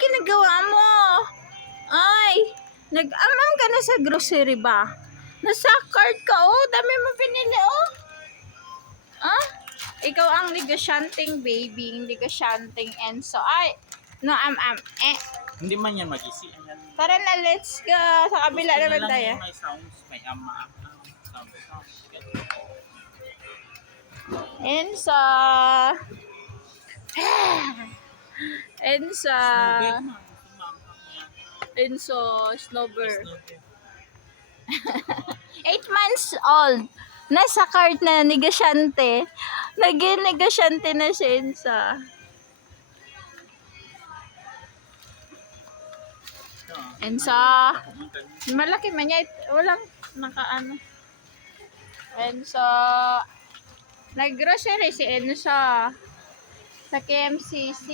ginagawa mo? Ay, nag-amam ka na sa grocery ba? Nasa cart ka, oh. Dami mo pinili, oh. Ah? Ikaw ang negosyanteng baby, hindi negosyanteng Enzo. Ay, no, am, am, eh. Hindi man yan mag-isi. Yan. Tara na, let's go. Sa kabila Gusto naman lang tayo. May sounds, may ama. Enzo. Yan. Enzo, snowbird. 8 months old. Nasa cart na negosyante. Naging negosyante na. Enzo. Pumunta niya. Malaki man niya. Walang nakaano. Enzo. Nag-grocery si Enzo. Sa KMCC.